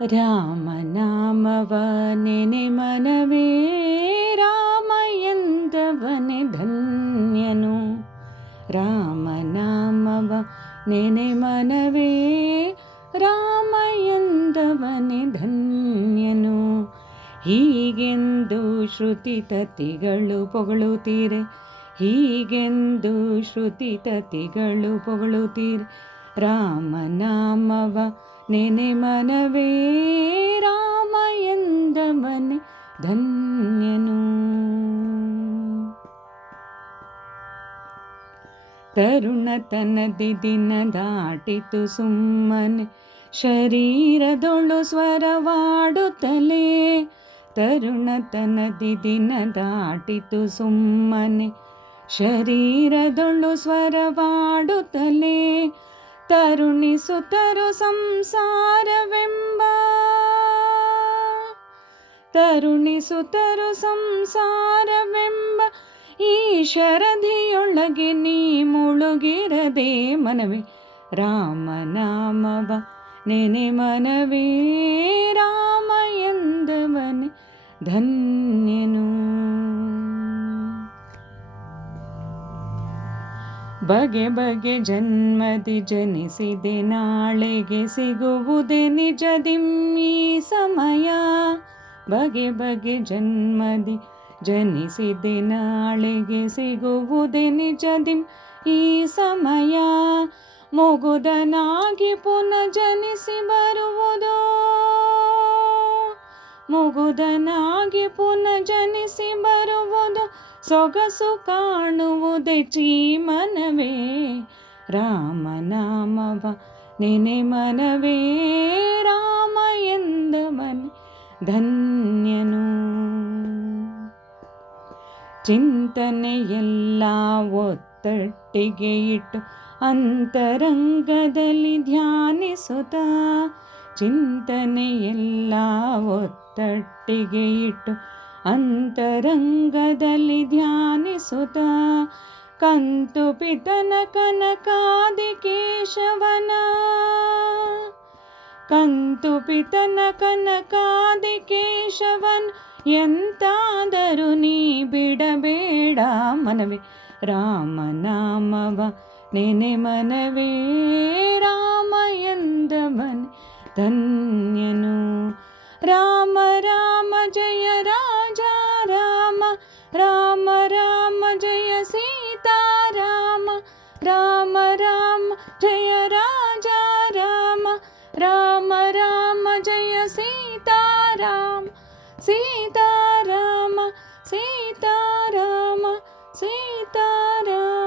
ರಾಮನಾಮವ ನೆನೆ ಮನವೇ ರಾಮ ಎಂದವನೆ ಧನ್ಯನು. ರಾಮನಾಮವ ನೆನೆ ಮನವೇ ರಾಮ ಎಂದವನೆ ಧನ್ಯನು. ಹೀಗೆಂದು ಶ್ರುತಿತತಿಗಳು ಪೊಗಳುತ್ತೀರೆ, ಹೀಗೆಂದು ಶ್ರುತಿತತಿಗಳು ಪೊಗಳುತ್ತೀರೆ. ರಾಮನಾಮವ ನೆನೆ ಮನವೇ ರಾಮ ಎಂದವನೆ ಧನ್ಯನು. ತರುಣತನದಿ ದಿನ ದಾಟಿತು ಸುಮ್ಮನೆ, ಶರೀರದೊಳು ಸ್ವರವಾಡುತ್ತಲೇ. ತರುಣತನದಿ ದಿನ ದಾಟಿತು ಸುಮ್ಮನೆ, ಶರೀರದೊಳು ಸ್ವರವಾಡುತ್ತಲೇ. ತರುಣಿಸುತ್ತರು ಸಂಸಾರವೆಂಬ, ತರುಣಿಸುತ್ತರು ಸಂಸಾರವೆಂಬ ಈ ಶರಧಿಯೊಳಗೆ ನೀ ಮುಳುಗಿರದೆ ಮನವೇ ರಾಮನಾಮವ ನೆನೆ ಮನವೇ ರಾಮ ಎಂದವನೆ ಧನ್ಯನು. ಬಗೆ ಬಗೆ ಜನ್ಮದಿ ಜನಿಸಿದೆ, ನಾಳೆಗೆ ಸಿಗುವುದೇ ನಿಜದಿಂ ಈ ಸಮಯ. ಬಗೆ ಬಗೆ ಜನ್ಮದಿ ಜನಿಸಿದೆ, ನಾಳೆಗೆ ಸಿಗುವುದೇ ನಿಜದಿಂ ಈ ಸಮಯ. ಮುಗುದನಾಗಿ ಪುನಃ ಜನಿಸಿ ಬರುವುದೋ, ಮುಗುದನಾಗಿ ಪುನಃ ಜನಿಸಿ ಬರುವುದು ಸೊಗಸು ಕಾಣುವುದೇ ಚೀಮನವೇ. ರಾಮನಾಮವ ನೆನೆ ಮನವೇ ರಾಮ ಎಂದವನೆ ಧನ್ಯನು. ಚಿಂತನೆಯೆಲ್ಲ ಒತ್ತಟ್ಟಿಗೆ ಇಟ್ಟು ಅಂತರಂಗದಲ್ಲಿ ಧ್ಯಾನಿಸುತ್ತ, ಚಿಂತನೆಯೆಲ್ಲ ಒತ್ತಟ್ಟಿಗೆ ಇಟ್ಟು ಅಂತರಂಗದಲ್ಲಿ ಧ್ಯಾನಿಸುತ್ತ. ಕಂತು ಪಿತನ ಕನಕಾದಿ ಕೇಶವನ, ಕಂತು ಪಿತನ ಕನಕಾದಿ ಕೇಶವನ್ ಎಂತಾದರೂ ನೀ ಬಿಡಬೇಡ ಮನವೇ ರಾಮನಾಮವ ನೆನೆ ಮನವೇ ರಾಮ ಎಂದವನೆ ಧನ್ಯನು. ರಾಮ ರಾಮ ಜಯ ರಾಜ ರಾಮ, ರಾಮ ರಾಮ ಜಯ ಸೀತಾರಾಮ. ರಾಮ ರಾಮ ಜಯ ರಾಜ ರಾಮ, ರಾಮ ರಾಮ ಜಯ ಸೀತಾರಾಮ. ಸೀತಾರಾಮ ಸೀತಾರಾಮ ಸೀತಾರಾಮ.